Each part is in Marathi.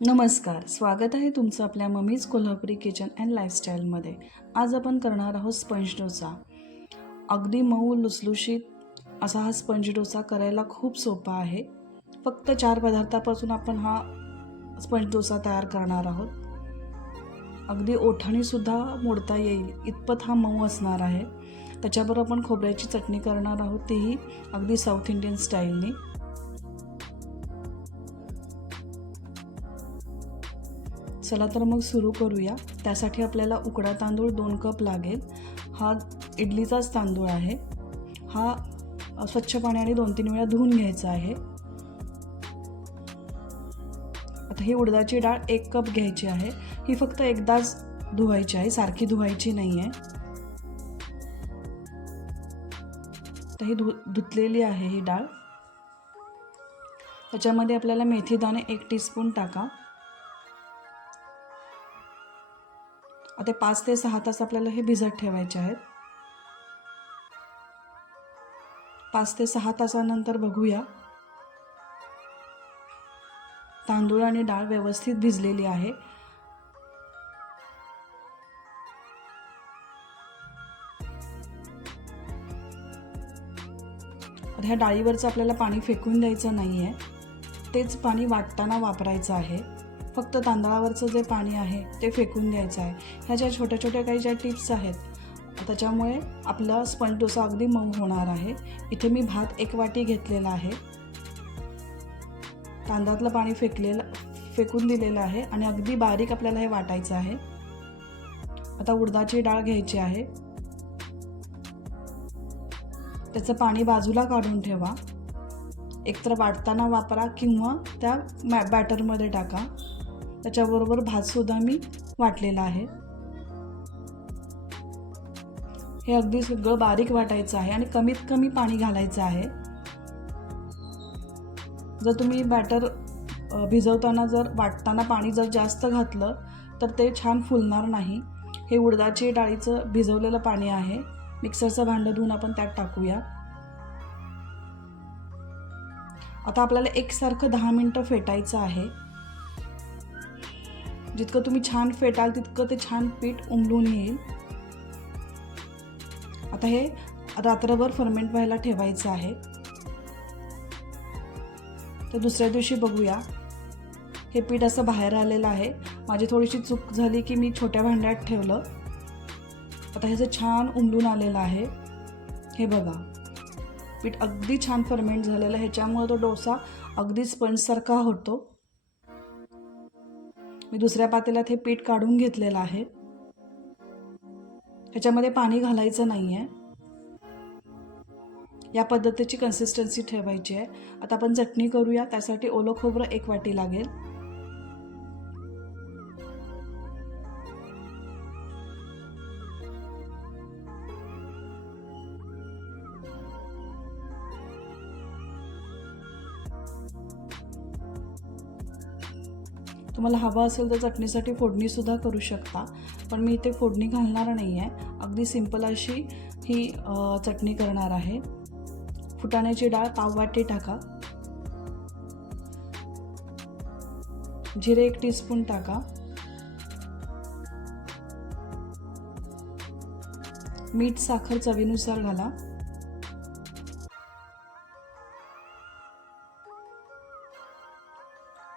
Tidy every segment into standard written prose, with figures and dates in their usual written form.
नमस्कार, स्वागत आहे तुमचं आपल्या मम्मीज कोल्हापुरी किचन अँड लाईफस्टाईलमध्ये. आज आपण करणार आहोत स्पंज डोसा. अगदी मऊ लुसलुशीत असा हा स्पंज डोसा करायला खूप सोपा आहे. फक्त 4 पदार्थापासून आपण हा स्पंज डोसा तयार करणार आहोत. अगदी ओठाणीसुद्धा मोडता येईल इतपत हा मऊ असणार आहे. त्याच्याबरोबर आपण खोबऱ्याची चटणी करणार आहोत, तीही अगदी साऊथ इंडियन स्टाईलने. चला तर मग सुरू करूया. त्यासाठी आपल्याला उकडा तांदूळ 2 कप लागेल. हा इडलीचाच तांदूळ आहे. हा स्वच्छ पाण्याने 2-3 वेळा धुवून घ्यायचा आहे. आता ही उडदाची डाळ 1 कप घ्यायची आहे. ही फक्त एकदाच धुवायची आहे, सारखी धुवायची नाही आहे. तर ही धुतलेली आहे ही डाळ. त्याच्यामध्ये आपल्याला मेथी दाणे 1 टीस्पून टाका. आता 5 ते 6 तास आपल्याला हे भिजत ठेवायचे आहेत. 5 ते 6 तासानंतर बघूया तांदूळ आणि डाळ व्यवस्थित भिजलेली आहे. आता ह्या डाळीवरचं आपल्याला पाणी फेकून द्यायचं नाही आहे, तेच पाणी वाटताना वापरायचं आहे. फक्त तांदळावरचं जे पाणी आहे ते फेकून द्यायचं आहे. ह्या ज्या छोट्या छोट्या काही ज्या टिप्स आहेत त्याच्यामुळे आपला स्पंज डोसा अगदी मऊ होणार आहे. इथे मी भात 1 वाटी घेतलेला आहे. तांदळातलं पाणी फेकून दिलेलं आहे आणि अगदी बारीक आपल्याला हे वाटायचं आहे. आता उडदाची डाळ घ्यायची आहे. त्याचं पाणी बाजूला काढून ठेवा. एकतर वाटताना वापरा किंवा त्या बॅटरमध्ये टाका. त्याच्याबरोबर भातसुद्धा मी वाटलेला आहे. हे अगदी सगळं बारीक वाटायचं आहे आणि कमीत कमी पाणी घालायचं आहे. जर तुम्ही बॅटर भिजवताना जर वाटताना पाणी जर जास्त घातलं तर ते छान फुलणार नाही. हे उडदाची डाळीचं भिजवलेलं पाणी आहे. मिक्सरचं भांडं धुवून आपण त्यात टाकूया. आता आपल्याला एकसारखं 10 मिनटं फेटायचं आहे. जितकं तुम्ही छान फेटाल तितकं ते छान पीठ उमलून येईल. आता हे रात्रभर फर्मेंट व्हायला ठेवायचं आहे. तर दुसऱ्या दिवशी बघूया. हे पीठ असं बाहेर आलेलं आहे. माझी थोडीशी चूक झाली की मी छोट्या भांड्यात ठेवलं. आता ह्याचं छान उमलून आलेलं आहे. हे बघा, पीठ अगदी छान फर्मेंट झालेलं आहे. ह्याच्यामुळे तो डोसा अगदी स्पंजसारखा होतो. मी दुसऱ्या पातेल्यात हे पीठ काढून घेतलेलं आहे. ह्याच्यामध्ये पाणी घालायचं नाही आहे. या पद्धतीची कन्सिस्टन्सी ठेवायची आहे. आता आपण चटणी करूया. त्यासाठी ओलं खोबरं 1 वाटी लागेल. तुम्हाला हवं असेल तर चटणीसाठी फोडणीसुद्धा करू शकता, पण मी इथे फोडणी घालणार नाही आहे. अगदी सिंपल अशी ही चटणी करणार आहे. फुटाण्याची डाळ पाव वाटी टाका. जिरे 1 टीस्पून टाका. मीठ साखर चवीनुसार घाला.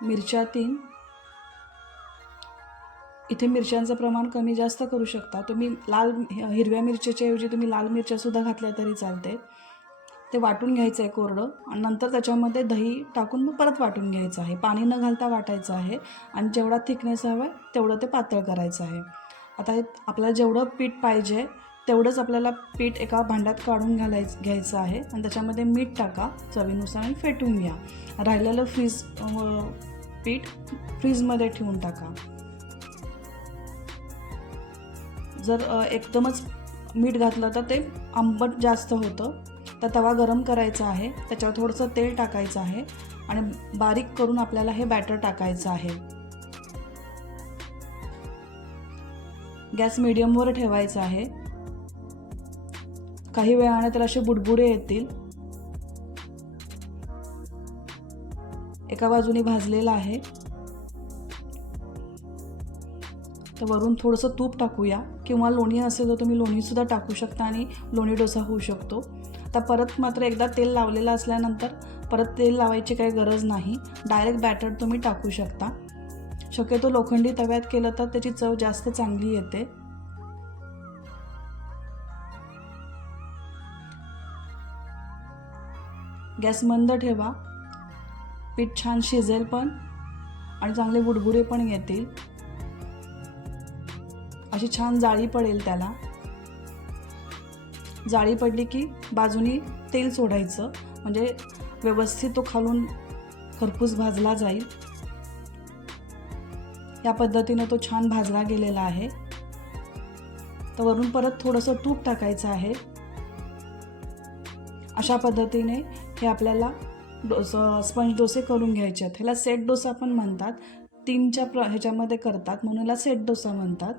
मिरच्या 3. इथे मिरच्यांचं प्रमाण कमी जास्त करू शकता तुम्ही. हिरव्या मिरच्याच्या ऐवजी तुम्ही लाल मिरच्यासुद्धा घातल्या तरी चालते. ते वाटून घ्यायचं आहे कोरडं आणि नंतर त्याच्यामध्ये दही टाकून मग परत वाटून घ्यायचं आहे. पाणी न घालता वाटायचं आहे आणि जेवढा थिकनेस हवा आहे तेवढं ते पातळ करायचं आहे. आता आपल्याला जेवढं पीठ पाहिजे तेवढंच आपल्याला पीठ एका भांड्यात काढून घ्यायचं आहे आणि त्याच्यामध्ये मीठ टाका चवीनुसार आणि फेटून घ्या. राहिलेलं पीठ फ्रीजमध्ये ठेवून टाका. जर एकदमच मीठ घातलं तर ते आंबट जास्त होतं. तर तवा गरम करायचा आहे. त्याच्यावर थोडंसं तेल टाकायचं आहे आणि बारीक करून आपल्याला हे बॅटर टाकायचं आहे. गॅस मीडियमवर ठेवायचा आहे. काही वेळाने तर असे बुडबुडे येतील. एका बाजूने भाजलेला आहे. तर वरून थोडंसं तूप टाकूया, किंवा लोणी असेल तर तुम्ही लोणीसुद्धा टाकू शकता आणि लोणी डोसा होऊ शकतो. तर परत मात्र एकदा तेल लावलेलं असल्यानंतर परत तेल लावायची काही गरज नाही, डायरेक्ट बॅटर तुम्ही टाकू शकता. शक्यतो लोखंडी तव्यात केलं तर त्याची चव जास्त चांगली येते. गॅस मंद ठेवा, पीठ छान शिजेल पण आणि चांगले बुडबुडे पण येतील. अशी छान जाळी पडेल त्याला. जाळी पडली की बाजूनी तेल सोडायचं, म्हणजे व्यवस्थित तो खालून खरपूस भाजला जाईल. या पद्धतीने तो छान भाजला गेलेला आहे. तर वरून परत थोडंसं तूप टाकायचं आहे. अशा पद्धतीने हे आपल्याला स्पंज डोसे करून घ्यायचे आहेत. ह्याला सेट डोसा पण म्हणतात. 3च्या ह्याच्यामध्ये करतात म्हणून ह्याला सेट डोसा म्हणतात.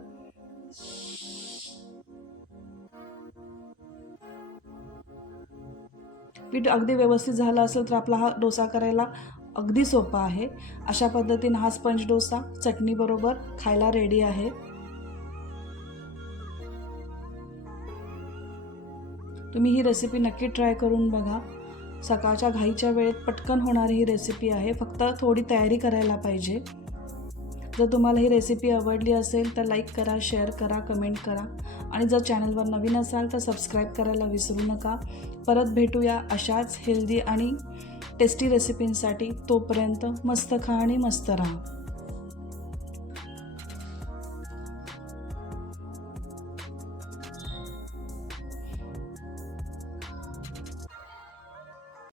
पीठ अगदी व्यवस्थित झालं असेल तर आपला हा डोसा करायला अगदी सोपा आहे. अशा पद्धतीने हा स्पंज डोसा चटणीबरोबर खायला रेडी आहे. तुम्ही ही रेसिपी नक्की ट्राय करून बघा. सकाळच्या घाईच्या वेळेत पटकन होणारी ही रेसिपी आहे, फक्त थोडी तयारी करायला पाहिजे. जर तुम्हाला ही रेसिपी आवडली असेल तर लाईक करा, शेअर करा, कमेंट करा आणि जर चॅनलवर नवीन असाल तर सबस्क्राईब करायला विसरू नका. परत भेटूया अशाच हेल्दी आणि टेस्टी रेसिपींसाठी. तोपर्यंत मस्त खा आणि मस्त राहा.